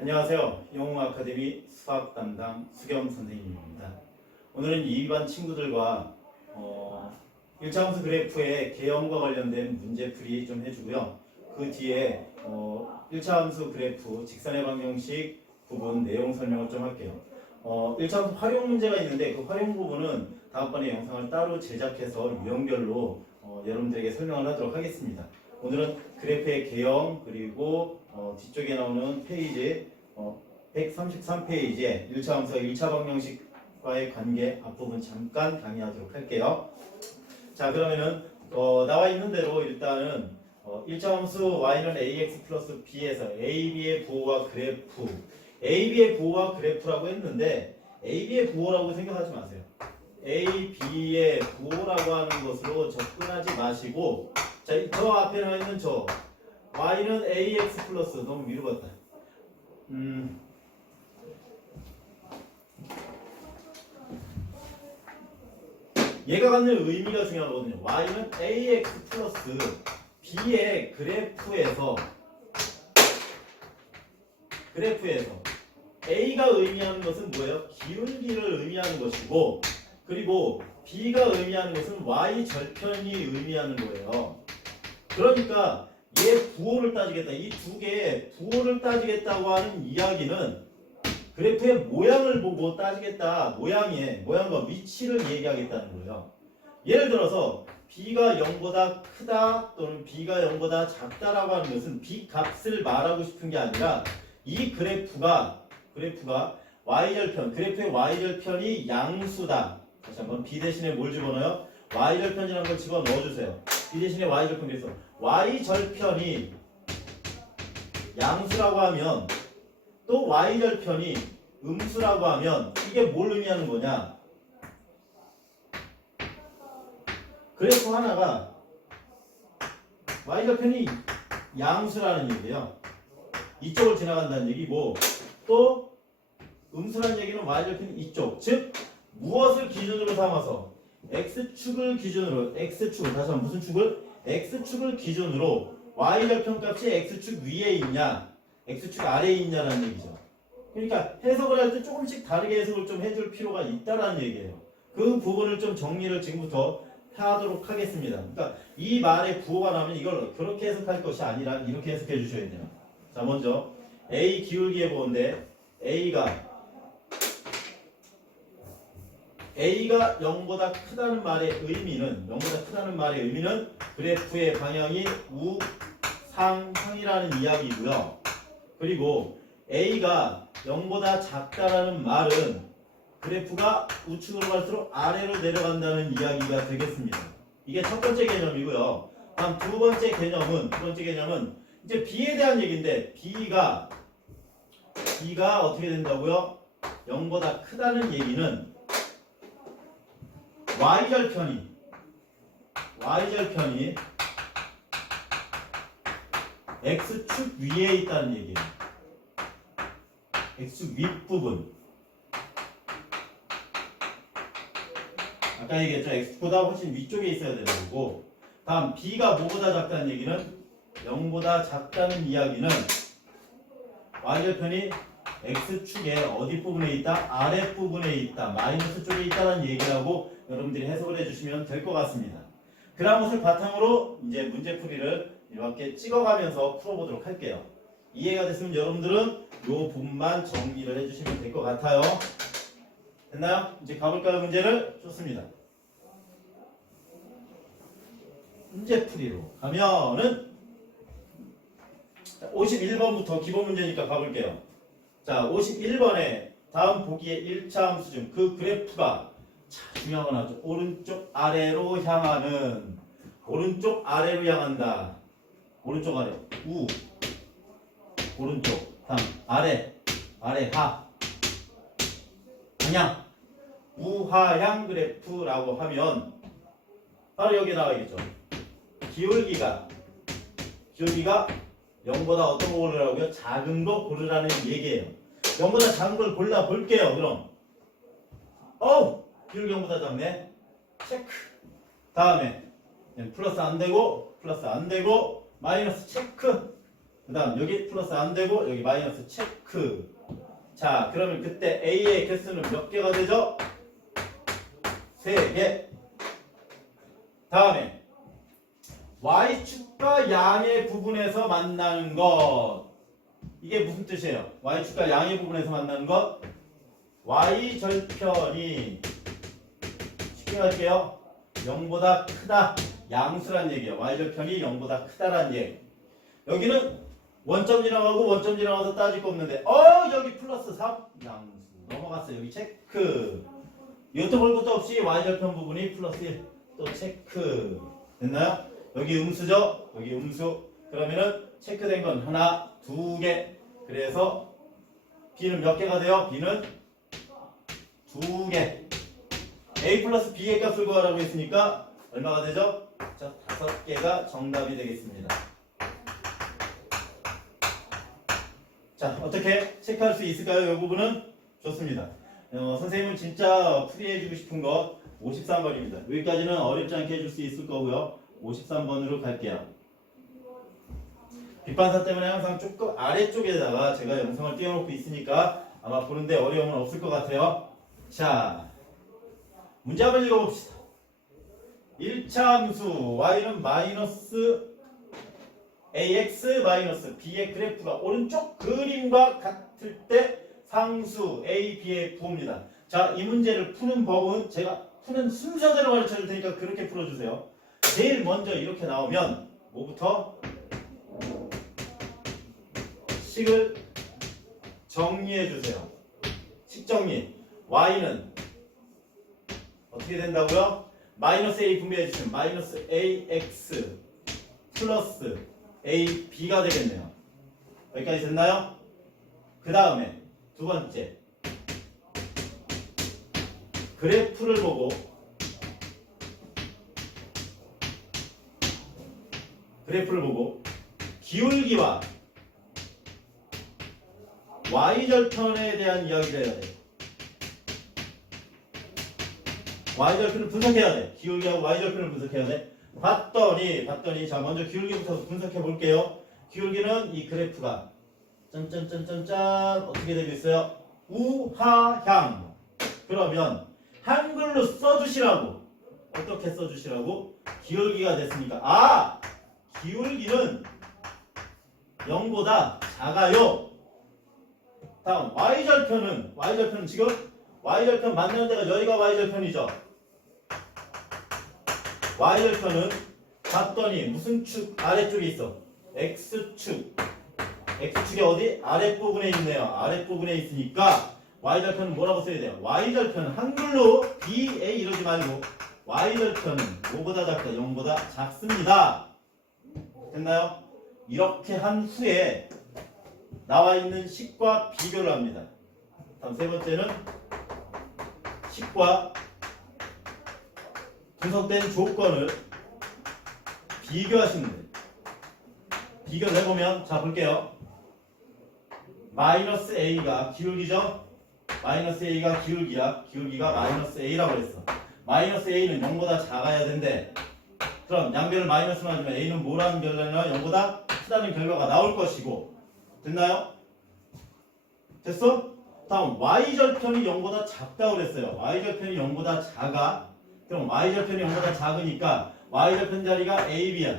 안녕하세요. 영웅아카데미 수학 담당 수경 선생님입니다. 오늘은 2반 친구들과 1차 함수 그래프의 개형과 관련된 문제풀이 좀 해주고요. 그 뒤에 1차 함수 그래프 직선의 방정식 부분 내용 설명을 좀 할게요. 1차 함수 활용 문제가 있는데 그 활용 부분은 다음번에 영상을 따로 제작해서 유형별로 여러분들에게 설명을 하도록 하겠습니다. 오늘은 그래프의 개형 그리고 뒤쪽에 나오는 페이지 133페이지에 1차 함수와 1차 방정식과의 관계 앞부분 잠깐 강의하도록 할게요. 자, 그러면은 나와 있는 대로 일단은 1차 함수 y는 ax 플러스 b에서 ab의 부호와 그래프, ab의 부호와 그래프라고 했는데 ab의 부호라고 생각하지 마세요. ab의 부호라고 하는 것으로 접근하지 마시고, 자, 저 앞에 나와 있는 저 y는 ax 플러스, 너무 위로 갔다. 얘가 갖는 의미가 중요하거든요. y는 ax 플러스 b의 그래프에서 a가 의미하는 것은 뭐예요? 기울기를 의미하는 것이고, 그리고 b가 의미하는 것은 y 절편이 의미하는 거예요. 그러니까 얘 부호를 따지겠다. 이 두 개의 부호를 따지겠다고 하는 이야기는 그래프의 모양을 보고 따지겠다. 모양과 위치를 얘기하겠다는 거예요. 예를 들어서 b가 0보다 크다 또는 b가 0보다 작다라고 하는 것은 b 값을 말하고 싶은 게 아니라 이 그래프가 y절편, 그래프의 y절편이 양수다. 다시 한번 b 대신에 뭘 집어넣어요? y절편이라는 걸 집어넣어주세요. b 대신에 y절편, 그래서 y절편이 양수라고 하면 또 y절편이 음수라고 하면 이게 뭘 의미하는 거냐? 그래프 하나가 y절편이 양수라는 얘기예요. 이쪽을 지나간다는 얘기고, 또 음수라는 얘기는 y절편이 이쪽, 즉 무엇을 기준으로 삼아서 x축을 기준으로, x축을 다시 한번 무슨 축을? x축을 기준으로 y절편 값이 x축 위에 있냐 x축 아래에 있냐라는 얘기죠. 그러니까 해석을 할 때 조금씩 다르게 해석을 좀 해줄 필요가 있다라는 얘기예요. 그 부분을 좀 정리를 지금부터 하도록 하겠습니다. 그러니까 이 말에 부호가 나오면 이걸 그렇게 해석할 것이 아니라 이렇게 해석해 주셔야 돼요. 자, 먼저 a 기울기의 부호인데 a가 0보다 크다는 말의 의미는 그래프의 방향이 우상향이라는 이야기고요. 그리고 a가 0보다 작다라는 말은 그래프가 우측으로 갈수록 아래로 내려간다는 이야기가 되겠습니다. 이게 첫 번째 개념이고요. 다음 두 번째 개념은 이제 b에 대한 얘기인데 b가 어떻게 된다고요? 0보다 크다는 얘기는 y절편이 x축 위에 있다는 얘기예요. x축 윗부분. 아까 얘기했죠. x보다 훨씬 위쪽에 있어야 되는 거고, 다음 b가 뭐보다 작다는 얘기는 0보다 작다는 이야기는 y절편이 x축의 어디 부분에 있다? 아랫부분에 있다. 마이너스 쪽에 있다는 얘기라고 여러분들이 해석을 해주시면 될 것 같습니다. 그런 것을 바탕으로 이제 문제풀이를 이렇게 찍어가면서 풀어보도록 할게요. 이해가 됐으면 여러분들은 이 부분만 정리를 해주시면 될 것 같아요. 됐나요? 이제 가볼까요? 문제를? 좋습니다. 문제풀이로 가면은 51번부터 기본 문제니까 가볼게요. 자, 51번에 다음 보기의 1차 함수 중 그 그래프가 중요한 건 하죠. 오른쪽 아래로 향한다. 오른쪽 아래 오른쪽 다음 아래 하 방향 우하향 그래프라고 하면 바로 여기에 나와있겠죠. 기울기가 0보다 어떤 거 고르라고요? 작은 거 고르라는 얘기예요. 0보다 작은 걸 골라 볼게요. 그럼 기울기 0보다 작네. 체크. 다음에 플러스 안 되고 마이너스 체크. 그 다음 여기 플러스 안 되고 여기 마이너스 체크. 자, 그러면 그때 A의 개수는 몇 개가 되죠? 3개. 다음에 Y축과 양의 부분에서 만나는 것. 이게 무슨 뜻이에요? Y축과 양의 부분에서 만나는 것. Y절편이 쉽게 할게요. 0보다 크다. 양수란 얘기예요. Y절편이 0보다 크다란 얘기. 여기는 원점 지나가고 원점 지나가서 따질 거 없는데 여기 플러스 3 양수 넘어갔어요. 여기 체크. 이것도 볼 것도 없이 Y절편 부분이 플러스 1 또 체크. 됐나요? 여기 음수죠? 여기 음수. 그러면은 체크된 건 하나, 2개. 그래서 B는 몇 개가 돼요? B는 2개. A 플러스 B의 값을 구하라고 했으니까 얼마가 되죠? 자, 5개가 정답이 되겠습니다. 자, 어떻게 체크할 수 있을까요? 이 부분은 좋습니다. 선생님은 진짜 풀이해주고 싶은 거 53번입니다. 여기까지는 어렵지 않게 해줄 수 있을 거고요. 53번으로 갈게요. 빛반사 때문에 항상 조금 아래쪽에다가 제가 영상을 띄워놓고 있으니까 아마 보는데 어려움은 없을 것 같아요. 자, 문제 한번 읽어봅시다. 1차 함수 y는 마이너스 ax 마이너스 b의 그래프가 오른쪽 그림과 같을 때 상수 a, b의 부호입니다. 자, 이 문제를 푸는 법은 제가 푸는 순서대로 가르쳐 줄 테니까 그렇게 풀어주세요. 제일 먼저 이렇게 나오면 뭐부터? 식을 정리해 주세요. 식 정리. y는 어떻게 된다고요? 마이너스 a 분배해 주시면 마이너스 ax 플러스 ab가 되겠네요. 여기까지 됐나요? 그 다음에 두 번째 그래프를 보고 기울기와 y절편에 대한 이야기를 해야 돼요. y절편을 분석해야 돼. 기울기하고 y절편을 분석해야 돼. 봤더니 자, 먼저 기울기부터 분석해 볼게요. 기울기는 이 그래프가 짠짠짠짠짠 어떻게 되고 있어요? 우하향. 그러면 한글로 써주시라고. 어떻게 써주시라고? 기울기가 됐으니까 기울기는 0보다 작아요. 다음 y절편은 지금 y절편 만나는 데가 여기가 y절편이죠. y절편은 봤더니 무슨 축 아래쪽에 있어? x축. x축이 어디? 아랫부분에 있네요. 아랫부분에 있으니까 y절편은 뭐라고 써야 돼요? y절편은 한글로 ba 이러지 말고 y절편은 5보다 작다. 0보다 작습니다. 됐나요? 이렇게 한 후에 나와 있는 식과 비교를 합니다. 다음 세 번째는 식과 분석된 조건을 비교하시는 거예요. 비교를 해보면 자 볼게요. 마이너스 a가 기울기죠. 마이너스 a가 기울기야. 기울기가 마이너스 a라고 그랬어. 마이너스 a는 0보다 작아야 된대. 그럼 양변을 마이너스로 하지만 a는 뭐라는 결과나 0보다 크다는 결과가 나올 것이고. 됐나요? 됐어? 다음 y절편이 0보다 작다고 그랬어요. y절편이 0보다 작아. 그럼 y절편이 0보다 작으니까 y절편 자리가 ab야.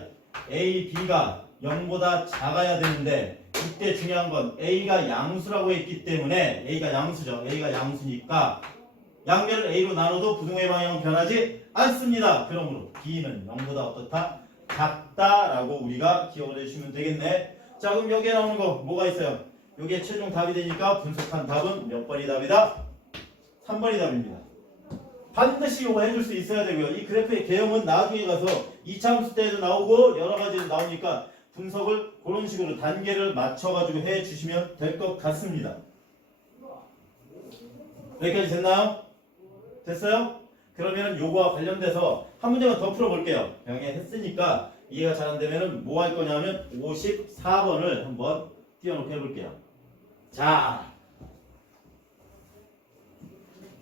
ab가 0보다 작아야 되는데 이때 중요한 건 a가 양수라고 했기 때문에 a가 양수죠. a가 양수니까 양변을 a로 나눠도 부등호의 방향은 변하지 않습니다. 그러므로 b는 0보다 어떻다? 작다라고 우리가 기억을 해주시면 되겠네. 자, 그럼 여기에 나오는 거 뭐가 있어요? 여기에 최종 답이 되니까 분석한 답은 몇 번이 답이다? 3번이 답입니다. 반드시 이거 해줄 수 있어야 되고요. 이 그래프의 개형은 나중에 가서 2차 함수 때에도 나오고 여러 가지로 나오니까 분석을 그런 식으로 단계를 맞춰가지고 해주시면 될 것 같습니다. 여기까지 됐나요? 됐어요? 그러면 요거와 관련돼서 한 문제만 더 풀어볼게요. 병행했으니까 이해가 잘 안 되면 뭐 할 거냐면 54번을 한번 띄워놓고 해볼게요. 자,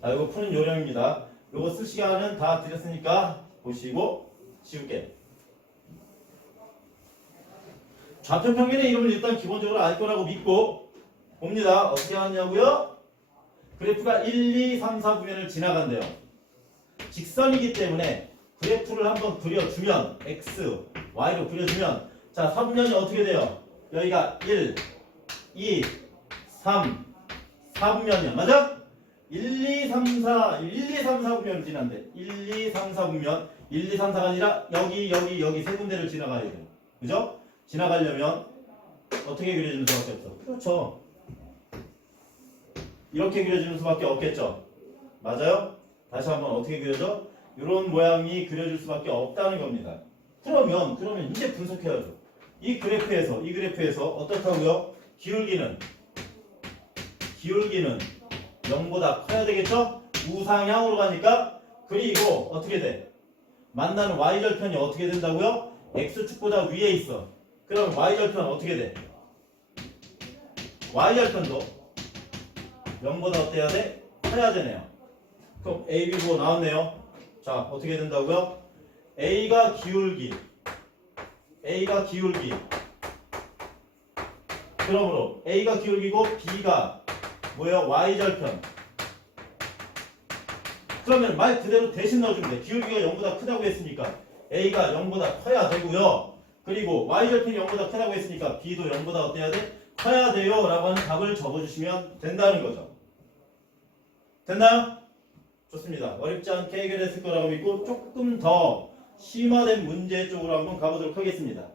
이거 푸는 요령입니다. 요거 쓸 시간은 다 드렸으니까 보시고 지울게. 좌표 평면의 이름을 일단 기본적으로 알 거라고 믿고 봅니다. 어떻게 하냐고요? 그래프가 1, 2, 3, 4 구면을 지나간대요. 직선이기 때문에 그래프를 한번 그려주면 x, y로 그려주면 자 3분면이 어떻게 돼요? 여기가 1, 2, 3, 4분면이야. 맞아? 1, 2, 3, 4, 1, 2, 3, 4분면을 지난대. 1, 2, 3, 4분면 1, 2, 3, 4가 아니라 여기 세 군데를 지나가야 돼요. 그죠? 지나가려면 어떻게 그려지는 수밖에 없어. 그렇죠. 이렇게 그려지는 수밖에 없겠죠. 맞아요? 다시 한번 어떻게 그려져? 이런 모양이 그려질 수밖에 없다는 겁니다. 그러면 이제 분석해야죠. 이 그래프에서 어떻다고요? 기울기는 0보다 커야 되겠죠? 우상향으로 가니까. 그리고 어떻게 돼? 만나는 y절편이 어떻게 된다고요? x축보다 위에 있어. 그럼 y절편 어떻게 돼? y절편도 0보다 어때야 돼? 커야 되네요. 그럼 A, B 보고 나왔네요. 자, 어떻게 된다고요? A가 기울기. 그러므로 A가 기울기고 B가 뭐예요? Y절편. 그러면 말 그대로 대신 넣어주면 돼. 기울기가 0보다 크다고 했으니까 A가 0보다 커야 되고요. 그리고 Y절편이 0보다 크다고 했으니까 B도 0보다 어때야 돼? 커야 돼요. 라고 하는 답을 적어주시면 된다는 거죠. 됐나요? 좋습니다. 어렵지 않게 해결했을 거라고 믿고 조금 더 심화된 문제 쪽으로 한번 가보도록 하겠습니다.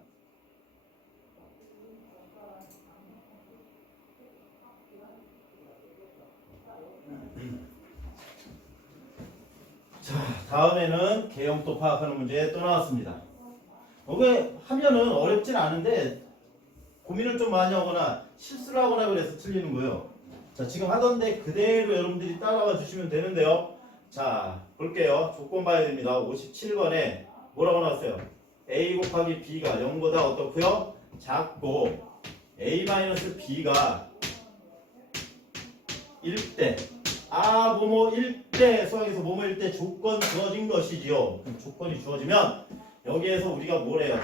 자, 다음에는 개형도 파악하는 문제 또 나왔습니다. 이게 하면은 어렵진 않은데 고민을 좀 많이 하거나 실수를 하거나 그래서 틀리는 거예요. 자, 지금 하던데 그대로 여러분들이 따라와 주시면 되는데요. 자, 볼게요. 조건 봐야 됩니다. 57번에 뭐라고 나왔어요? A 곱하기 B가 0보다 어떻고요? 작고 A-B가 1대 뭐뭐 1대 수학에서 뭐뭐 1대 조건 주어진 것이지요. 그럼 조건이 주어지면 여기에서 우리가 뭘 해야 돼?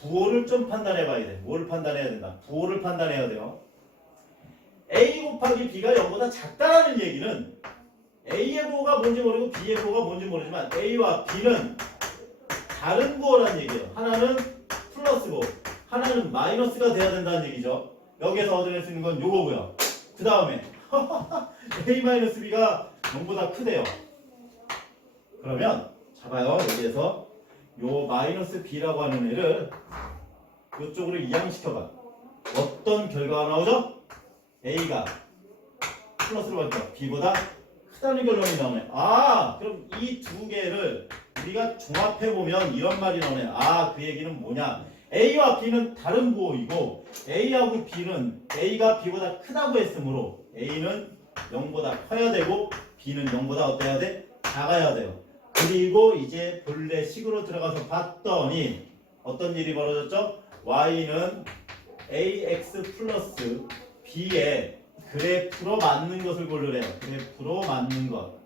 부호를 좀 판단해 봐야 돼. 뭘 판단해야 된다? 부호를 판단해야 돼요. A 곱하기 B가 0보다 작다라는 얘기는 A의 부호가 뭔지 모르고 B의 부호가 뭔지 모르지만 A와 B는 다른 부호라는 얘기예요. 하나는 플러스고 하나는 마이너스가 돼야 된다는 얘기죠. 여기에서 얻어낼 수 있는 건 요거고요. 그 다음에 A-B가 0보다 크대요. 그러면 잡아요. 여기에서 요 마이너스 B라고 하는 애를 이쪽으로 이항시켜봐. 어떤 결과가 나오죠? A가 플러스로 바뀌어 B보다 크다는 결론이 나오네. 그럼 이 두 개를 우리가 종합해보면 이런 말이 나오네. 그 얘기는 뭐냐? A와 B는 다른 부호이고 A하고 B는 A가 B보다 크다고 했으므로 A는 0보다 커야 되고 B는 0보다 어때야 돼? 작아야 돼요. 그리고 이제 본래 식으로 들어가서 봤더니 어떤 일이 벌어졌죠? Y는 AX 플러스 B의 그래프로 맞는 것을 고르래요. 그래프로 맞는 것.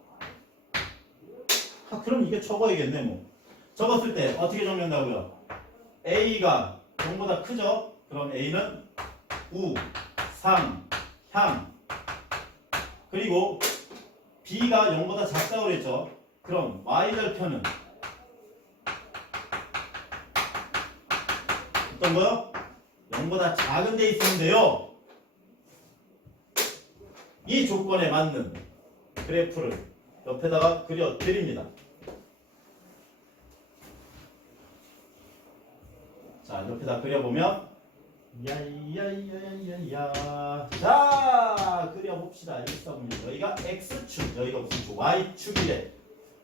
그럼 이게 적어야겠네 뭐. 적었을 때 어떻게 적는다고요? A가 0보다 크죠? 그럼 A는 우, 상, 향. 그리고 B가 0보다 작다고 그랬죠? 그럼 Y절편은 어떤 거요? 0보다 작은 데 있으면 돼요. 이 조건에 맞는 그래프를 옆에다가 그려드립니다. 자, 옆에다 그려보면 야야야야야. 자, 그려봅시다. 여기가 X축, 여기가 무슨 축? Y축이래.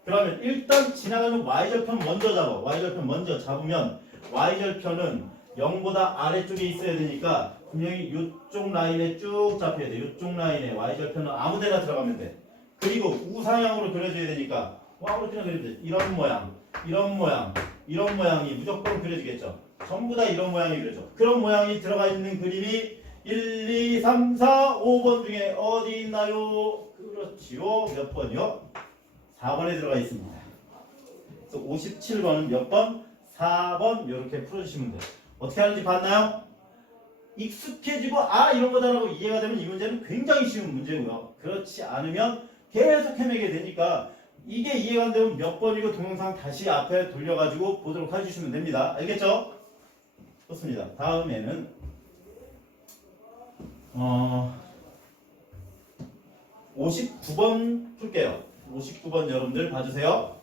그러면 일단 지나가는 Y절편 먼저 잡아. Y절편 먼저 잡으면 Y절편은 0보다 아래쪽에 있어야 되니까 분명히 이쪽 라인에 쭉 잡혀야 돼. 이쪽 라인에 Y절편은 아무데나 들어가면 돼. 그리고 우상향으로 그려줘야 되니까 아무렇게나 그리면 돼. 이런 모양, 이런 모양, 이런 모양이 무조건 그려지겠죠. 전부 다 이런 모양이 그려져. 그런 모양이 들어가 있는 그림이 1, 2, 3, 4, 5번 중에 어디 있나요? 그렇지요. 몇 번이요? 4번에 들어가 있습니다. 그래서 57번은 몇 번? 4번 이렇게 풀어주시면 돼요. 어떻게 하는지 봤나요? 익숙해지고 아 이런 거다라고 이해가 되면 이 문제는 굉장히 쉬운 문제고요. 그렇지 않으면 계속 헤매게 되니까 이게 이해가 안 되면 몇 번이고 동영상 다시 앞에 돌려가지고 보도록 해주시면 됩니다. 알겠죠? 좋습니다. 다음에는 59번 풀게요. 59번 여러분들 봐주세요.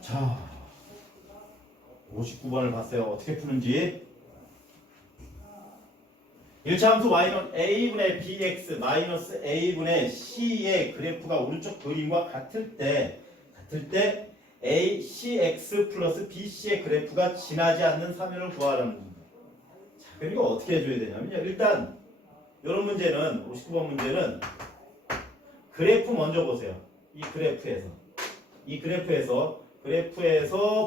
자, 59번을 봤어요. 어떻게 푸는지. 1차 함수 y는 a분의 bx 마이너스 a분의 c의 그래프가 오른쪽 그림과 같을 때 a cx 플러스 bc의 그래프가 지나지 않는 사면을 구하라는 겁니다. 자, 그리고 어떻게 해줘야 되냐면요. 일단 이런 문제는 59번 문제는 그래프 먼저 보세요. 이 그래프에서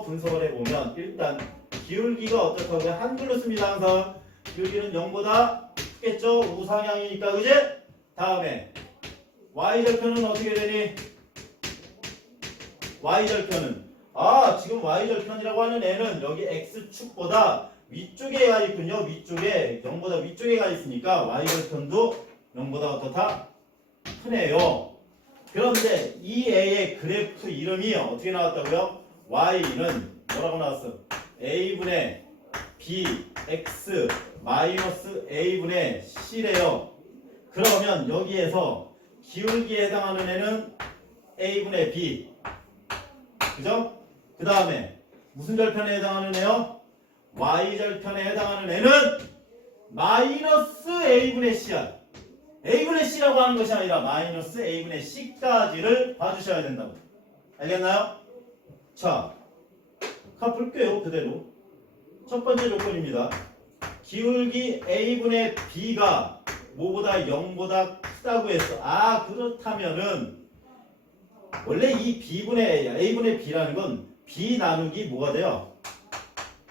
분석을 해보면 일단 기울기가 어떻다고요? 한글로 씁니다. 항상 기울기는 0보다 크겠죠? 우상향이니까 그지? 다음에 y절편은 어떻게 되니? y절편은 지금 y절편이라고 하는 애는 여기 x축보다 위쪽에 가 있군요. 위쪽에 0보다 위쪽에 가 있으니까 y절편도 0보다 어떻다? 크네요. 그런데 이 애의 그래프 이름이 어떻게 나왔다고요? y는 뭐라고 나왔어? a분의 bx 마이너스 a분의 c래요. 그러면 여기에서 기울기에 해당하는 애는 a분의 b 그죠? 그 다음에 무슨 절편에 해당하는 애요? y절편에 해당하는 애는 마이너스 a분의 c야. a분의 c라고 하는 것이 아니라 마이너스 a분의 c까지를 봐주셔야 된다고. 알겠나요? 자, 볼게요. 그대로. 첫 번째 조건입니다. 기울기 a분의 b가 뭐보다 0보다 크다고 했어. 그렇다면은 원래 이 b분의 a분의 b라는 건 b 나누기 뭐가 돼요?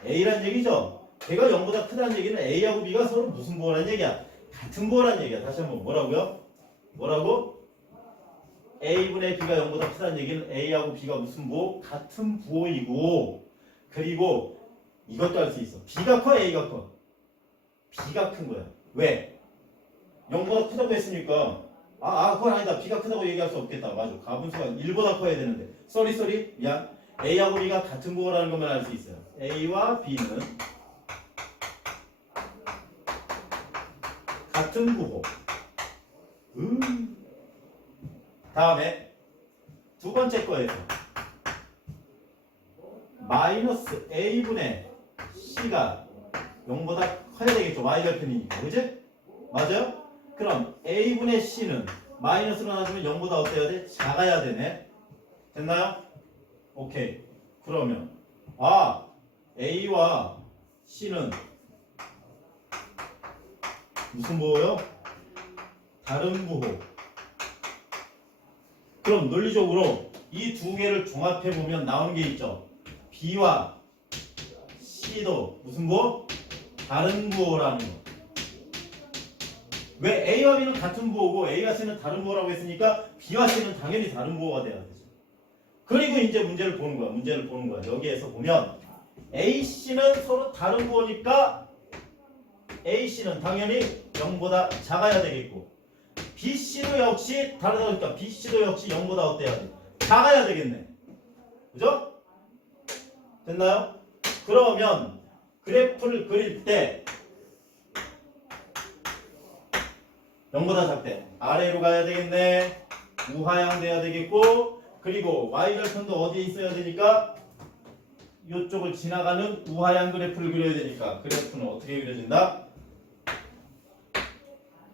a란 얘기죠. 걔가 0보다 크다는 얘기는 a하고 b가 서로 무슨 부호라는 얘기야? 같은 부호라는 얘기야. 다시 한번 뭐라고요? 뭐라고? a분의 b가 0보다 크다는 얘기는 a하고 b가 무슨 부호? 같은 부호이고 그리고 이것도 할 수 있어. b가 커 a가 커? b가 큰 거야. 왜? 0보다 크다고 했으니까 그건 아니다. b가 크다고 얘기할 수 없겠다. 맞아. 가분수가 1보다 커야 되는데. 쏘리 미안. a하고 b가 같은 부호라는 것만 알 수 있어요. a와 b는 같은 부호. 다음에 두 번째 거에서 마이너스 a분의 c가 0보다 커야 되겠죠. y절편이니까. 그지? 맞아요? 그럼 a분의 c는 마이너스로 나누면 0보다 어때야 돼? 작아야 되네. 됐나요? 오케이. 그러면 a와 c는 무슨 부호요? 다른 부호. 그럼 논리적으로 이 두 개를 종합해보면 나오는 게 있죠. b와 c도 무슨 부호? 다른 부호라는 거. 왜 a와 b는 같은 부호고 a와 c는 다른 부호라고 했으니까 b와 c는 당연히 다른 부호가 돼야 되죠. 그리고 이제 문제를 보는 거야. 여기에서 보면 a, c는 서로 다른 부호니까 a, c는 당연히 0보다 작아야 되겠고 b, c도 역시 다르다 보니까 b, c도 역시 0보다 어때야 돼? 작아야 되겠네. 그죠? 됐나요? 그러면 그래프를 그릴 때 0보다 작대. 아래로 가야 되겠네. 우하향 돼야 되겠고 그리고 y절편도 어디에 있어야 되니까 이쪽을 지나가는 우하향 그래프를 그려야 되니까 그래프는 어떻게 그려진다?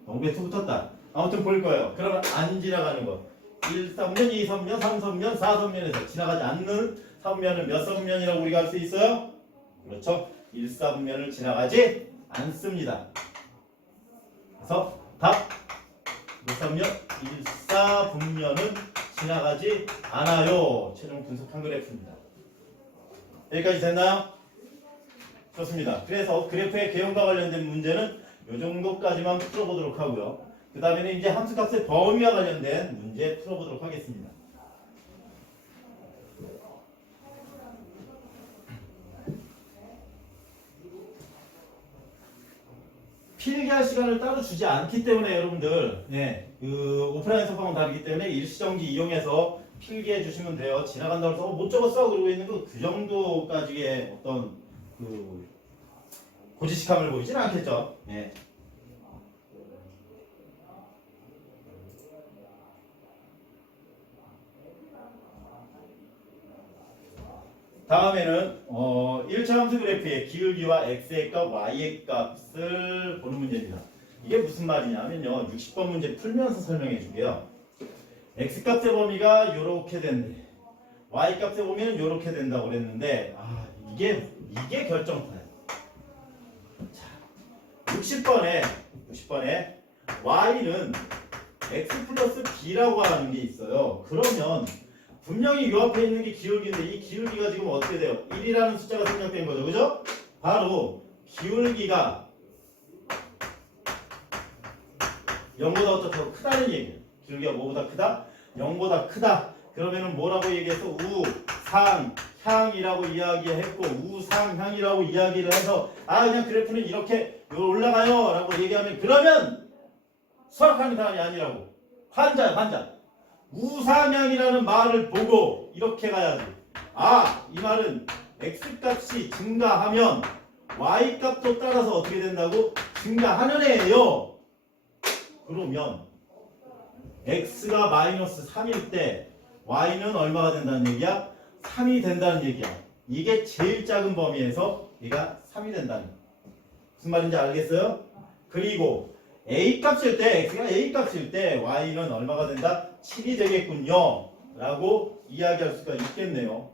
0배 2 붙었다. 아무튼 볼 거예요. 그러면 안 지나가는 거. 1선면, 2선면, 3선면, 4선면에서 지나가지 않는 선면은 몇 선면이라고 우리가 할 수 있어요? 그렇죠. 1사분면을 지나가지 않습니다. 그래서 답 1사분면, 1사분면은 지나가지 않아요. 최종 분석한 그래프입니다. 여기까지 됐나요? 좋습니다. 그래서 그래프의 개형과 관련된 문제는 이 정도까지만 풀어보도록 하고요. 그 그 다음에는 이제 함수값의 범위와 관련된 문제 풀어보도록 하겠습니다. 필기할 시간을 따로 주지 않기 때문에 여러분들 그 오프라인 수업하고는 다르기 때문에 일시정지 이용해서 필기해 주시면 돼요. 지나간다고 해서 못 적었어 그러고 있는 거 그 정도까지의 어떤 그 고지식함을 보이지는 않겠죠. 다음에는 1차 함수 그래프의 기울기와 x의 값, y의 값을 보는 문제입니다. 이게 무슨 말이냐면요. 60번 문제 풀면서 설명해 줄게요. x값의 범위가 이렇게 된대. y값의 범위는 이렇게 된다고 그랬는데 이게 결정타예요. 자, 60번에 y는 x 플러스 b라고 하는 게 있어요. 그러면 분명히 이 앞에 있는 게 기울기인데 이 기울기가 지금 어떻게 돼요? 1이라는 숫자가 생략된 거죠. 그죠? 바로 기울기가 0보다 어떻다고 크다는 얘기예요. 기울기가 뭐보다 크다? 0보다 크다. 그러면은 뭐라고 얘기해서 우상향이라고 이야기했고 우상향이라고 이야기를 해서 그냥 그래프는 이렇게 올라가요 라고 얘기하면 그러면 수학하는 사람이 아니라고. 환자야 환자. 우상향이라는 말을 보고 이렇게 가야지. 이 말은 x값이 증가하면 y값도 따라서 어떻게 된다고? 증가하는 애예요. 그러면 x가 마이너스 3일 때 y는 얼마가 된다는 얘기야? 3이 된다는 얘기야. 이게 제일 작은 범위에서 얘가 3이 된다는 거야. 무슨 말인지 알겠어요? 그리고 A값일 때 x가 A값일 때 y는 얼마가 된다? 7이 되겠군요 라고 이야기할 수가 있겠네요.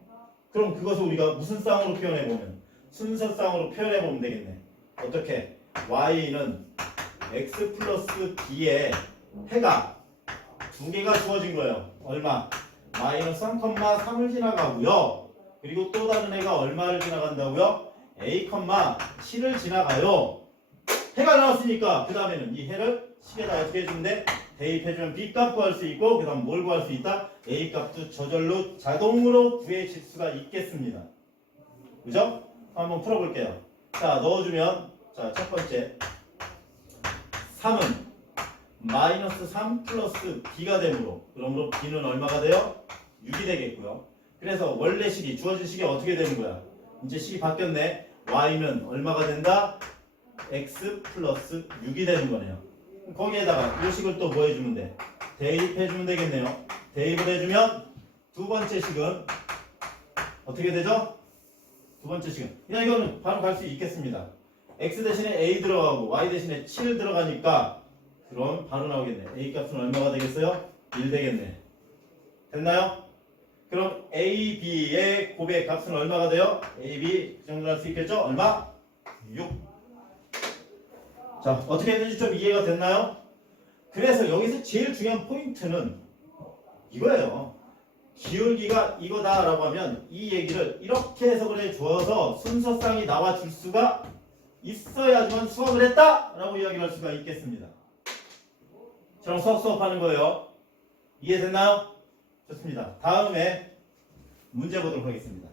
그럼 그것을 우리가 무슨 쌍으로 표현해보면 순서쌍으로 표현해보면 되겠네. 어떻게? y는 x 플러스 b의 해가 두 개가 주어진 거예요. 얼마? 마이너스 3,3을 지나가고요. 그리고 또 다른 해가 얼마를 지나간다고요? a, 7을 지나가요. 해가 나왔으니까 그 다음에는 이 해를 식에다 어떻게 해주는데 대입해주면 b값 구할 수 있고 그 다음 뭘 구할 수 있다? a값도 저절로 자동으로 구해질 수가 있겠습니다. 그죠? 한번 풀어볼게요. 자 넣어주면 자 첫 번째 3은 마이너스 3 플러스 b가 되므로 그러므로 b는 얼마가 돼요? 6이 되겠고요. 그래서 원래 식이 주어진 식이 어떻게 되는 거야? 이제 식이 바뀌었네. y는 얼마가 된다? x 플러스 6이 되는 거네요. 거기에다가 이 식을 또 뭐 해주면 돼? 대입해주면 되겠네요. 대입을 해주면 두 번째 식은 어떻게 되죠? 두 번째 식은 그냥 이거는 바로 갈 수 있겠습니다. x 대신에 a 들어가고 y 대신에 7 들어가니까 그럼 바로 나오겠네. a 값은 얼마가 되겠어요? 1 되겠네. 됐나요? 그럼 a, b의 곱의 값은 얼마가 돼요? a, b 그 정도 할 수 있겠죠? 얼마? 6. 자, 어떻게 했는지 좀 이해가 됐나요? 그래서 여기서 제일 중요한 포인트는 이거예요. 기울기가 이거다라고 하면 이 얘기를 이렇게 해석을 해줘서 순서쌍이 나와줄 수가 있어야지만 수학을 했다라고 이야기를 할 수가 있겠습니다. 저랑 수업하는 거예요. 이해됐나요? 좋습니다. 다음에 문제 보도록 하겠습니다.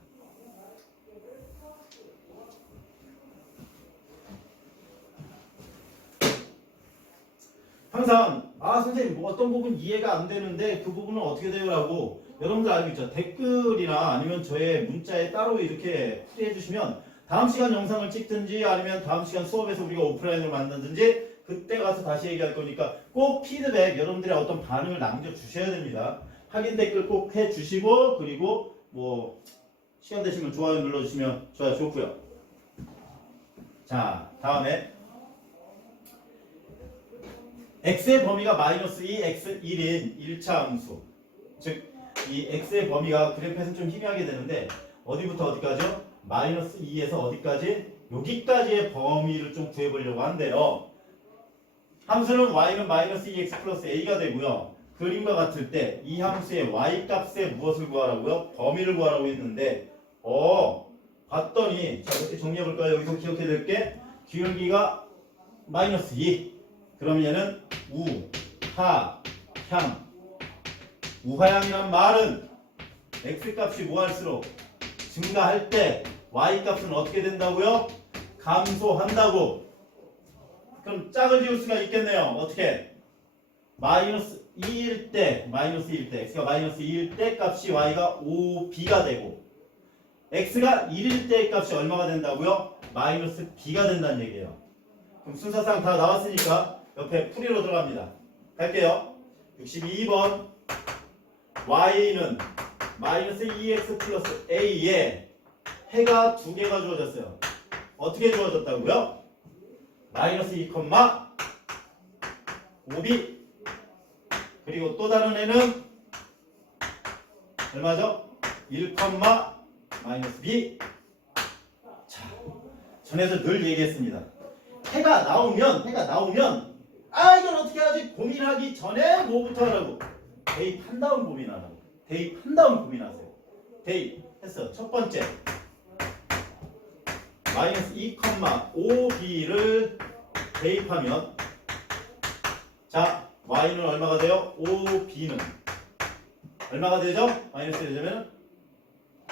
항상 선생님 뭐 어떤 부분 이해가 안 되는데 그 부분은 어떻게 돼요? 라고 여러분들 알고 있죠? 댓글이나 아니면 저의 문자에 따로 이렇게 풀이해 주시면 다음 시간 영상을 찍든지 아니면 다음 시간 수업에서 우리가 오프라인으로 만나든지 그때 가서 다시 얘기할 거니까 꼭 피드백 여러분들의 어떤 반응을 남겨주셔야 됩니다. 확인 댓글 꼭 해주시고 그리고 뭐 시간 되시면 좋아요 눌러주시면 좋고요. 자 다음에 x의 범위가 마이너스 2, x 1인 1차 함수. 즉, 이 x의 범위가 그래프에서 좀 희미하게 되는데 어디부터 어디까지요? 마이너스 2에서 어디까지? 여기까지의 범위를 좀 구해보려고 한대요. 함수는 y는 마이너스 2x 플러스 a가 되고요. 그림과 같을 때 이 함수의 y값에 무엇을 구하라고요? 범위를 구하라고 했는데 봤더니 자 이렇게 정리해볼까요? 여기서 기억해야 될 게 기울기가 마이너스 2 그럼 얘는 우하향. 우하향이란 말은 x 값이 뭐 할수록 증가할 때 y 값은 어떻게 된다고요? 감소한다고. 그럼 짝을 지을 수가 있겠네요. 어떻게? 마이너스 2일 때, x가 마이너스 2일 때 값이 y가 5b가 되고 x가 1일 때 값이 얼마가 된다고요? 마이너스 b가 된다는 얘기예요. 그럼 순서상 다 나왔으니까 옆에 풀이로 들어갑니다. 갈게요. 62번 y는 마이너스 2x 플러스 a에 해가 두 개가 주어졌어요. 어떻게 주어졌다고요? 마이너스 2, 5b 그리고 또 다른 애는 얼마죠? 1, 마이너스 b. 자, 전에서 늘 얘기했습니다. 해가 나오면 이걸 어떻게 하지? 고민하기 전에 뭐부터 하라고? 대입한 다음 고민하라고. 대입한 다음 고민하세요. 대입했어. 첫 번째 마이너스 2, 5b를 대입하면 자 y는 얼마가 돼요? 5b는 얼마가 되죠? 마이너스 되자면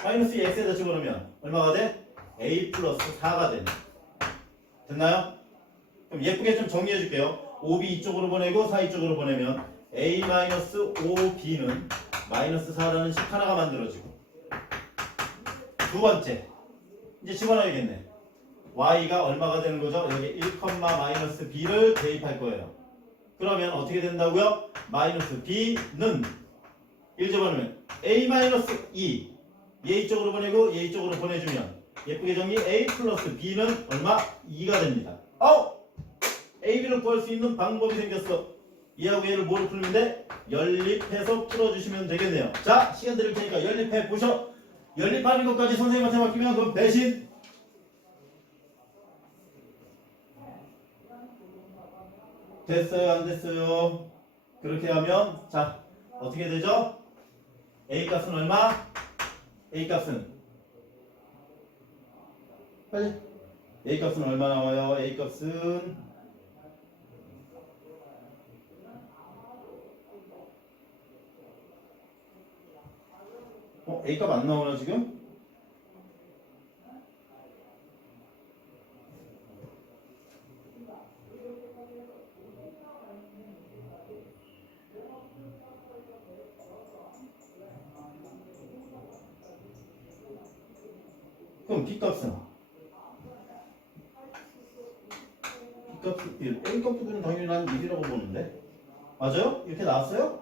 마이너스 x에다 집어넣으면 얼마가 돼? a 플러스 4가 되네. 됐나요? 그럼 예쁘게 좀 정리해 줄게요. 5b 이쪽으로 보내고 4 이쪽으로 보내면 a 마이너스 5b는 마이너스 4라는 식 하나가 만들어지고 두 번째 이제 집어넣어야겠네. y가 얼마가 되는 거죠? 여기 1, 마이너스 b를 대입할 거예요. 그러면 어떻게 된다고요? 마이너스 b는 1 집어넣으면 a 마이너스 2 얘 이쪽으로 보내고 얘 이쪽으로 보내주면 예쁘게 정리 a 플러스 b는 얼마? 2가 됩니다. a, b를 구할 수 있는 방법이 생겼어. 얘하고 얘를 뭐로 풀면 돼? 연립해서 풀어주시면 되겠네요. 자, 시간 드릴 테니까 연립해 보셔. 연립하는 것까지 선생님한테 맡기면 그럼 대신 됐어요? 안 됐어요? 그렇게 하면 자 어떻게 되죠? a 값은 얼마? a 값은 빨리 a 값은 얼마 나와요? a 값은 a 값 안 나오나 지금? 그럼 B값은? B값은 A값은 당연히 난 1이라고 보는데 맞아요? 이렇게 나왔어요?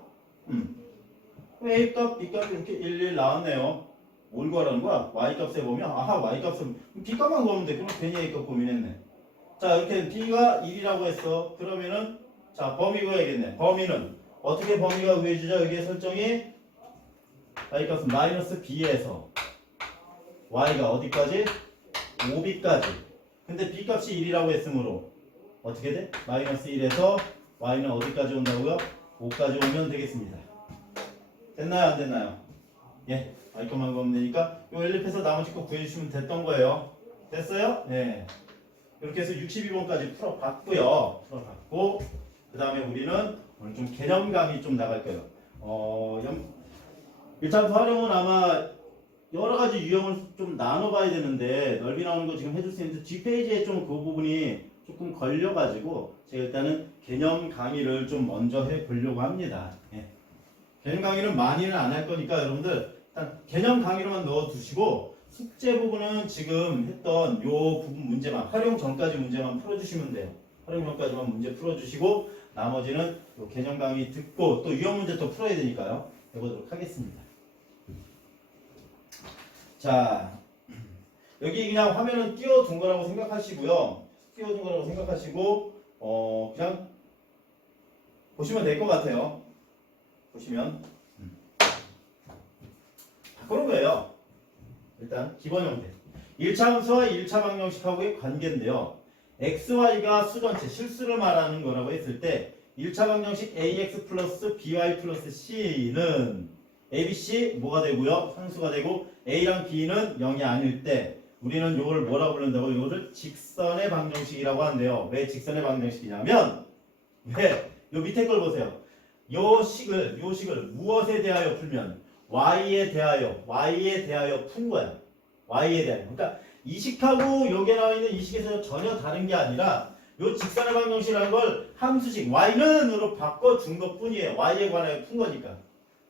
A값, B값 이렇게 1 나왔네요. 뭘 구하라는 거야? Y값에 보면 아하 Y값은 B값만 구하면 돼. 그럼 괜히 A값 고민했네. 자 이렇게 B가 1이라고 했어. 그러면은 자 범위 구해야겠네. 범위는 어떻게 범위가 구해지죠? 여기에 설정이 Y값은 마이너스 B에서 Y가 어디까지? 5B까지. 근데 B값이 1이라고 했으므로 어떻게 돼? 마이너스 1에서 Y는 어디까지 온다고요? 5까지 오면 되겠습니다. 됐나요? 안 됐나요? 예. Y값만 구하면 되니까 요 연립해서 나머지 거 구해주시면 됐던 거예요. 됐어요? 네. 이렇게 해서 62번까지 풀어봤고요. 풀어봤고 그 다음에 우리는 오늘 좀 개념 강의 좀 나갈 거예요. 1차부터 활용은 아마 여러 가지 유형을 좀 나눠봐야 되는데 넓이 나오는 거 지금 해줄 수 있는데 뒷페이지에 좀 그 부분이 조금 걸려가지고 제가 일단은 개념 강의를 좀 먼저 해보려고 합니다. 예. 개념 강의는 많이는 안 할 거니까 여러분들 일단 개념 강의로만 넣어두시고 숙제 부분은 지금 했던 요 부분 문제만 활용 전까지 문제만 풀어주시면 돼요. 활용 전까지만 문제 풀어주시고 나머지는 요 개념 강의 듣고 또 유형 문제 또 풀어야 되니까요. 해보도록 하겠습니다. 자 여기 그냥 화면은 띄워둔 거라고 생각하시고요. 띄워둔 거라고 생각하시고 그냥 보시면 될 것 같아요. 보시면 그런 거예요. 일단 기본 형태 1차 함수와 1차 방정식하고의 관계인데요. xy가 수전체 실수를 말하는 거라고 했을 때 1차 방정식 ax 플러스 by 플러스 c는 abc 뭐가 되고요? 상수가 되고 a랑 b는 0이 아닐 때 우리는 요거를 뭐라고 부른다고? 요거를 직선의 방정식이라고 한대요. 왜 직선의 방정식이냐면 왜? 요 밑에 걸 보세요. 요 식을 무엇에 대하여 풀면 y에 대하여 푼 거야. y에 대하여. 그러니까 이 식하고 여기에 나와 있는 이 식에서 전혀 다른 게 아니라 요 직선의 방정식이라는 걸 함수식 y는으로 바꿔준 것 뿐이에요. y에 관하여 푼 거니까.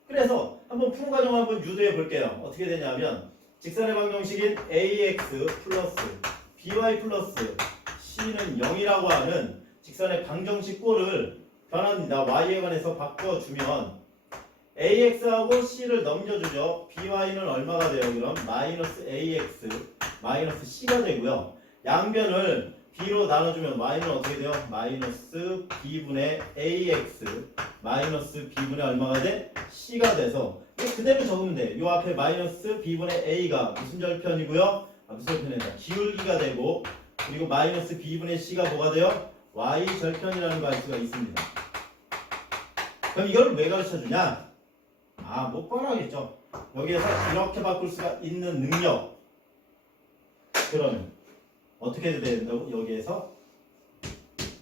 그래서 한번 푸는 과정 한번 유도해 볼게요. 어떻게 되냐면 직선의 방정식인 ax 플러스 by 플러스 c는 0이라고 하는 직선의 방정식 꼴을 변합니다. y에 관해서 바꿔주면 ax하고 c를 넘겨주죠. by는 얼마가 돼요? 그럼 마이너스 ax 마이너스 c가 되고요. 양변을 b로 나눠주면 y는 어떻게 돼요? 마이너스 b분의 ax 마이너스 b분의 얼마가 돼? c가 돼서 그대로 적으면 돼. 요 앞에 마이너스 b분의 a가 무슨 절편이고요? 무슨 절편이다. 기울기가 되고 그리고 마이너스 b분의 c가 뭐가 돼요? y 절편이라는 걸 알 수가 있습니다. 그럼 이걸 왜 가르쳐주냐? 못 뻔하겠죠. 여기에서 이렇게 바꿀 수가 있는 능력. 그러면 어떻게 해도 된다고? 여기에서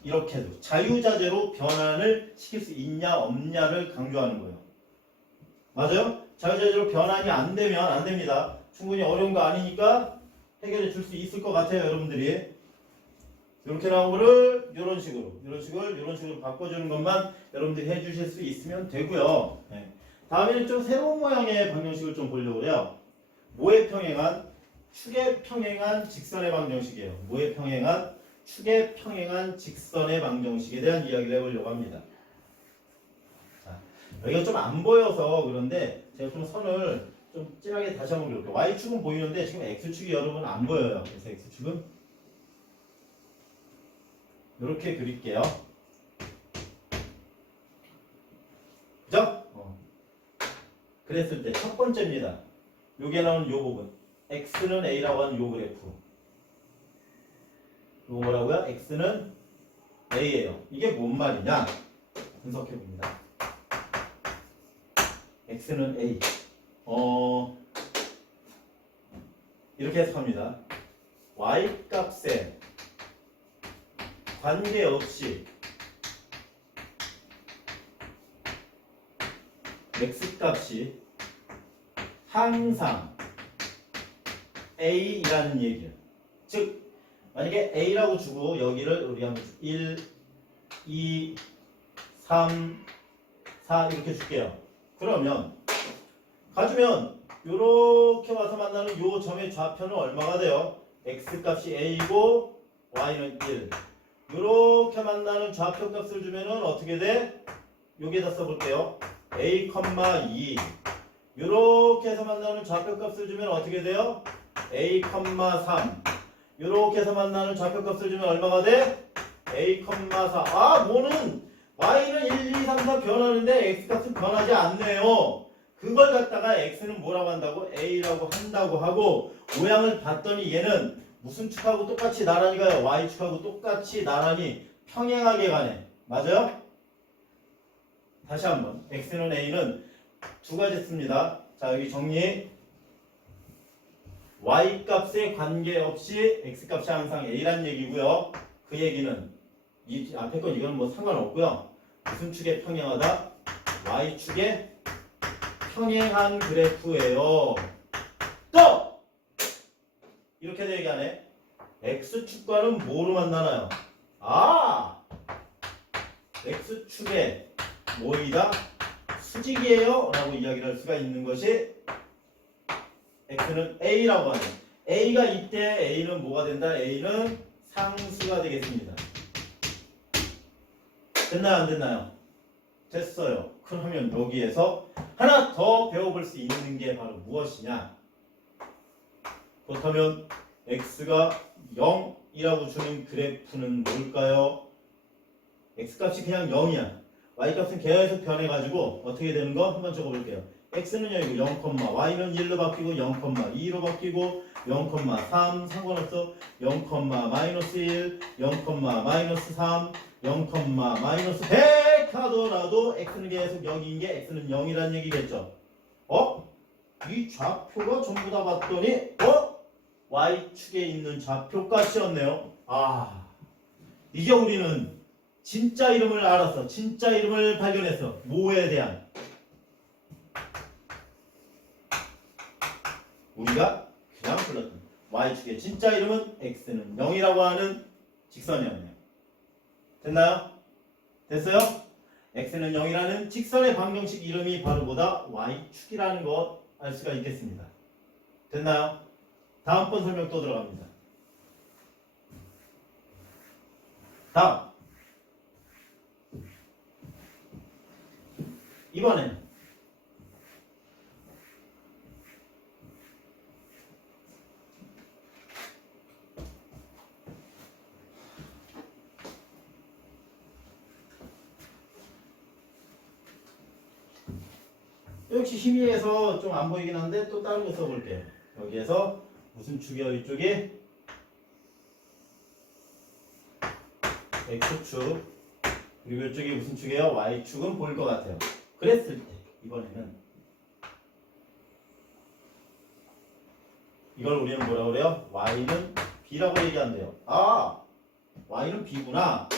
이렇게도 자유자재로 변환을 시킬 수 있냐 없냐를 강조하는 거예요. 맞아요? 자유자재로 변환이 안 되면 안 됩니다. 충분히 어려운 거 아니니까 해결해 줄 수 있을 것 같아요, 여러분들이. 이렇게 나온 거를 이런 식으로 바꿔주는 것만 여러분들이 해주실 수 있으면 되고요. 네. 다음에는 좀 새로운 모양의 방정식을 좀 보려고 해요. 모에 평행한 축에 평행한 직선의 방정식이에요. 모에 평행한 축에 평행한 직선의 방정식에 대한 이야기를 해보려고 합니다. 자, 여기가 좀 안 보여서 그런데 제가 좀 선을 좀 진하게 다시 한번 그려볼게요. Y축은 보이는데 지금 X축이 여러분 안 보여요. 그래서 X축은 이렇게 그릴게요. 그죠? 그랬을 때 첫 번째입니다. 요게 나오는 요 부분. X는 A라고 하는 요 그래프. 요거 뭐라고요? X는 A예요. 이게 뭔 말이냐? 분석해 봅니다. X는 A. 이렇게 해석합니다. Y 값에 관계없이 X 값이 항상 A라는 얘기예요. 즉 만약에 A라고 주고 여기를 우리 한번 1, 2, 3, 4 이렇게 줄게요. 그러면 가주면 이렇게 와서 만나는 요 점의 좌표는 얼마가 돼요? X 값이 A고 Y는 1. 이렇게 만나는 좌표 값을 주면은 어떻게 돼? 여기에다 써볼게요. A, 2. 이렇게 해서 만나는 좌표 값을 주면 어떻게 돼요? A, 3. 이렇게 해서 만나는 좌표 값을 주면 얼마가 돼? A, 4. 뭐는 Y는 1, 2, 3, 4 변하는데 X 값은 변하지 않네요. 그걸 갖다가 X는 뭐라고 한다고? A라고 한다고 하고 모양을 봤더니 얘는 무슨 축하고 똑같이 나란히 가요? Y축하고 똑같이 나란히 평행하게 가네. 맞아요? 다시 한번 X는 A는 두 가지 씁니다. 자 여기 정리. Y 값에 관계없이 X 값이 항상 A란 얘기고요. 그 얘기는 이 앞에 건 이거는 뭐 상관없고요. 무슨 축에 평행하다? Y축에 평행한 그래프예요. 또! 이렇게 얘기하네. X축과는 뭐로 만나나요? X축에 뭐이다? 수직이에요 라고 이야기를 할 수가 있는 것이 X는 A라고 하네. A가 이때 A는 뭐가 된다? A는 상수가 되겠습니다. 됐나요? 안 됐나요? 됐어요. 그러면 여기에서 하나 더 배워볼 수 있는 게 바로 무엇이냐? 그렇다면 X가 0이라고 주는 그래프는 뭘까요? X값이 그냥 0이야. Y값은 계속 변해가지고 어떻게 되는 거? 한번 적어볼게요. X는 0이고 0, Y는 1로 바뀌고 0,2로 바뀌고 0,3 상관없어. 0, -1, 0,-3, 0,-100 하더라도 X는 계속 0인 게 X는 0이라는 얘기겠죠. 이 좌표가 전부 다 봤더니 Y축에 있는 좌표값이었네요. 이게 우리는 진짜 이름을 알았어. 진짜 이름을 발견했어. 뭐에 대한? 우리가 그냥 불렀던 y축의 진짜 이름은 x는 0이라고 하는 직선이었네요. 됐나요? 됐어요? x는 0이라는 직선의 방정식 이름이 바로 뭐다? y축이라는 것 알 수가 있겠습니다. 됐나요? 다음번 설명 또 들어갑니다. 다음 이번에는 역시 희미해서 좀 안 보이긴 한데 또 다른 거 써볼게요. 여기에서 무슨 축이요? 이쪽이 x축 그리고 이쪽이 무슨 축이에요? y축은 보일 것 같아요. 그랬을 때 이번에는 이걸 우리는 뭐라고 그래요? y는 b라고 얘기한대요. 아! y는 b구나.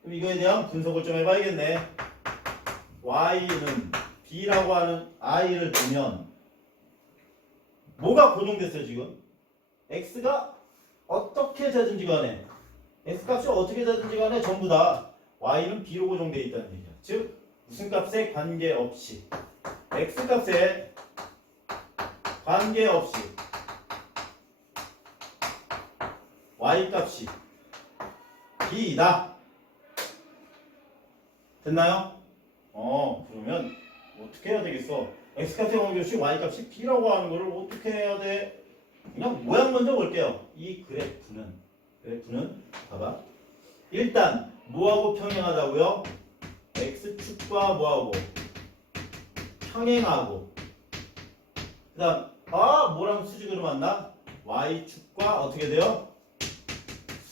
그럼 이거에 대한 분석을 좀 해봐야겠네. y는 b라고 하는 i를 두면 뭐가 고정됐어요 지금? x가 어떻게 되든지 간에 x값이 어떻게 되든지 간에 전부 다 y는 b로 고정되어 있다는 얘기야. 즉 무슨 값에 관계없이 x값에 관계없이 y값이 b이다. 됐나요? 그러면 어떻게 해야 되겠어? x값에 관계없이 y값이 b라고 하는 거를 어떻게 해야 돼? 그냥 모양 먼저 볼게요. 이 그래프는 봐봐. 일단 뭐하고 평행하다고요? x축과 뭐하고 평행하고 그 다음 뭐랑 수직으로 만나? y축과 어떻게 돼요?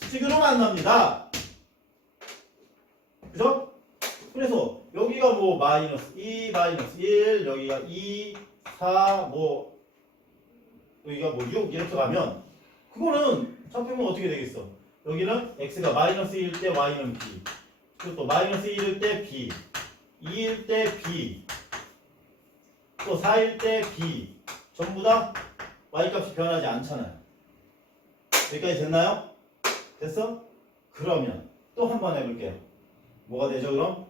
수직으로 만납니다. 그죠? 그래서 여기가 뭐 마이너스 2, 마이너스 1, 여기가 2, 4, 뭐 여기가 뭐 6 이렇게 가면 그거는 잡히면 어떻게 되겠어? 여기는 x가 마이너스 1일 때 y는 b 그리고 또 마이너스 1일 때 b 2일 때 b 또 4일 때 b 전부 다 y값이 변하지 않잖아요. 여기까지 됐나요? 됐어? 그러면 또 한 번 해볼게요. 뭐가 되죠 그럼?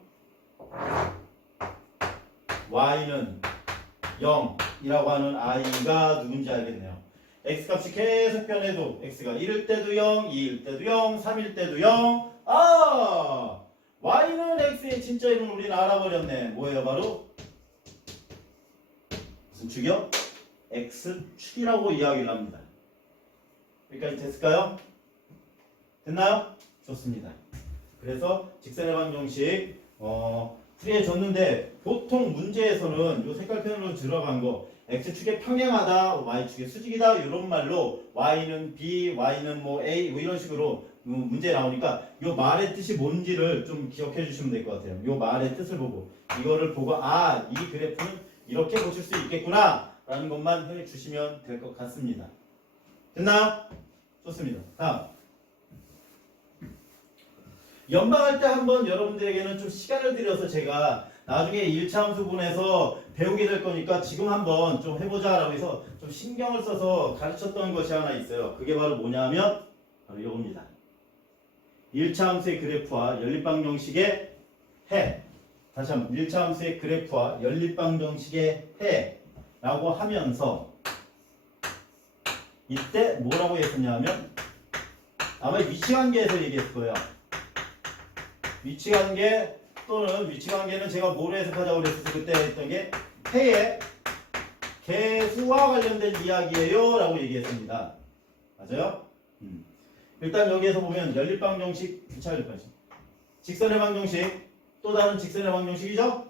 y는 0이라고 하는 i가 누군지 알겠네요. x값이 계속 변해도 x가 1일 때도 0, 2일 때도 0, 3일 때도 0 y는 x의 진짜 이름을 우리는 알아버렸네. 뭐예요 바로? 무슨 축이요? x축이라고 이야기를 합니다. 여기까지 됐을까요? 됐나요? 좋습니다. 그래서 직선의 방정식 풀이해줬는데 보통 문제에서는 이 색깔펜으로 들어간 거 x축에 평행하다, y축에 수직이다 이런 말로 y는 b, y는 뭐 a 뭐 이런 식으로 문제에 나오니까 이 말의 뜻이 뭔지를 좀 기억해 주시면 될 것 같아요. 이 말의 뜻을 보고 이거를 보고 이 그래프는 이렇게 보실 수 있겠구나 라는 것만 해 주시면 될 것 같습니다. 됐나요? 좋습니다. 다음 연방할 때 한번 여러분들에게는 좀 시간을 들여서 제가 나중에 1차 함수분에서 배우게 될 거니까 지금 한번 좀 해보자 라고 해서 좀 신경을 써서 가르쳤던 것이 하나 있어요. 그게 바로 뭐냐면 바로 이겁니다. 1차 함수의 그래프와 연립방정식의 해 다시 한번 1차 함수의 그래프와 연립방정식의 해 라고 하면서 이때 뭐라고 했었냐면 아마 위치관계에서 얘기했을 거예요. 위치관계 또는 위치관계는 제가 뭐로 해석하자고 그랬었을 그때 했던 게 해의 개수와 관련된 이야기예요 라고 얘기했습니다. 맞아요? 일단 여기에서 보면 연립방정식, 2차 연립방정식 직선의 방정식 또 다른 직선의 방정식이죠?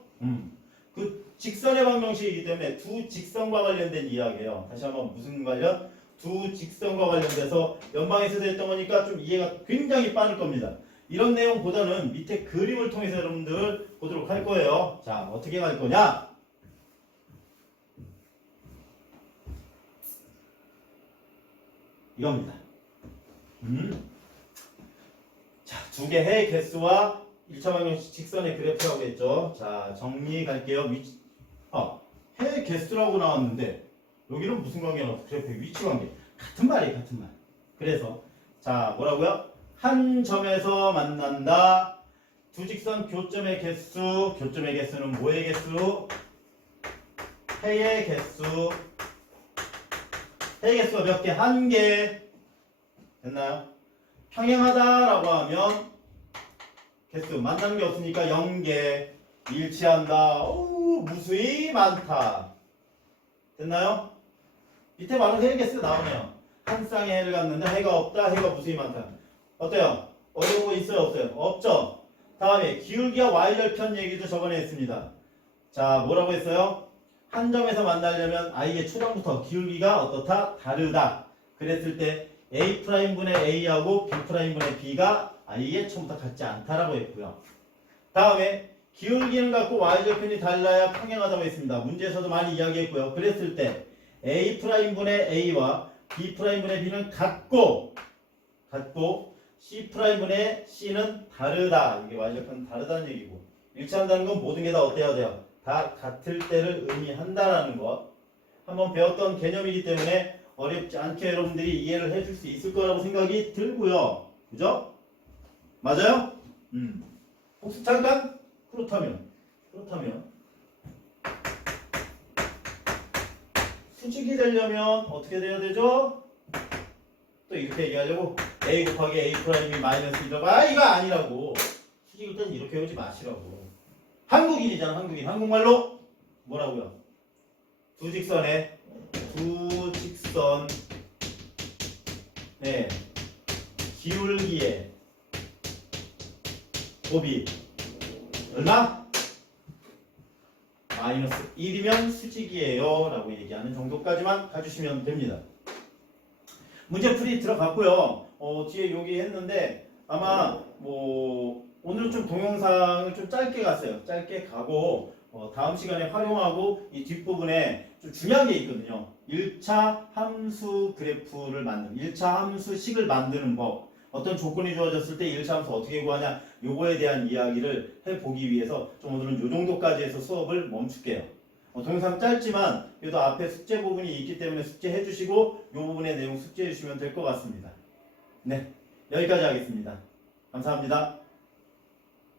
그 직선의 방정식이기 때문에 두 직선과 관련된 이야기예요. 다시 한번 무슨 관련? 두 직선과 관련돼서 연방에서 했던 거니까 좀 이해가 굉장히 빠를 겁니다. 이런 내용보다는 밑에 그림을 통해서 여러분들 보도록 할 거예요. 자, 어떻게 갈 거냐? 이겁니다. 자, 두 개의 개수와 1차 방정식 직선의 그래프라고 했죠. 자, 정리 갈게요. 해 개수라고 나왔는데 여기는 무슨 관계가 나왔어? 그래프 위치 관계. 같은 말이에요, 같은 말. 그래서 자, 뭐라고요? 한 점에서 만난다. 두 직선 교점의 개수. 교점의 개수는 뭐의 개수? 해의 개수. 해의 개수가 몇 개? 한 개. 됐나요? 평행하다라고 하면 개수 만나는 게 없으니까 0개. 일치한다. 오, 무수히 많다. 됐나요? 밑에 바로 해의 개수가 나오네요. 한 쌍의 해를 갖는데 해가 없다. 해가 무수히 많다. 어때요? 어려운 거 있어요? 없어요? 없죠? 다음에 기울기와 y절편 얘기도 저번에 했습니다. 자, 뭐라고 했어요? 한 점에서 만나려면 i의 초장부터 기울기가 어떻다? 다르다. 그랬을 때 A'분의 A하고 B'분의 B가 i의 처음부터 같지 않다라고 했고요. 다음에 기울기는 같고 y절편이 달라야 평행하다고 했습니다. 문제에서도 많이 이야기했고요. 그랬을 때 A'분의 A와 B'분의 B는 같고 C'분의 C는 다르다. 이게 y절편은 다르다는 얘기고, 일치한다는 건 모든 게 다 어때야 돼요? 다 같을 때를 의미한다라는 것. 한번 배웠던 개념이기 때문에 어렵지 않게 여러분들이 이해를 해줄 수 있을 거라고 생각이 들고요. 그죠? 맞아요? 혹시 잠깐? 그렇다면 수직이 되려면 어떻게 돼야 되죠? 또 이렇게 얘기하려고 a 곱하기 a 프라임이 마이너스 1이라고. 이거 아니라고. 수직일 땐 이렇게 오지 마시라고. 한국인이잖아, 한국인. 한국말로 뭐라고요? 두 직선 네, 기울기의 곱이 얼마? 마이너스 1이면 수직이에요 라고 얘기하는 정도까지만 가주시면 됩니다. 문제풀이 들어갔고요. 뒤에 여기 했는데 아마 오늘은 좀 동영상을 좀 짧게 갔어요. 짧게 가고 다음 시간에 활용하고 이 뒷부분에 좀 중요한 게 있거든요. 1차 함수 그래프를 만드는, 1차 함수식을 만드는 법. 어떤 조건이 주어졌을 때 1차 함수 어떻게 구하냐, 요거에 대한 이야기를 해보기 위해서 좀 오늘은 요 정도까지 해서 수업을 멈출게요. 동영상 짧지만 그래도 앞에 숙제 부분이 있기 때문에 숙제해 주시고 요 부분의 내용 숙제해 주시면 될 것 같습니다. 네, 여기까지 하겠습니다. 감사합니다.